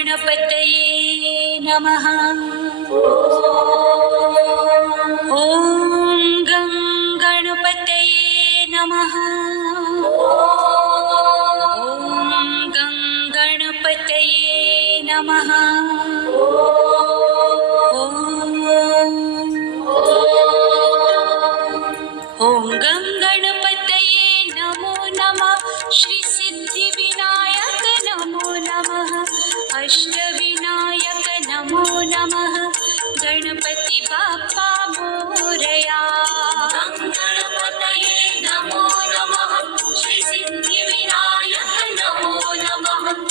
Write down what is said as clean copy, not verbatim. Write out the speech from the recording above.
गणपतये नमः। ॐ गं गणपतये नमः। ॐ गं गणपतये नमः। ॐ गं गणपतये नमो नमः। श्री सिद्धिविनायक नमो नमः। अष्टविनायक नमो नमः। गणपति बाप्पा मोरया। गणपतये नमो नमः। श्री सिद्धिविनायक नमो नमः।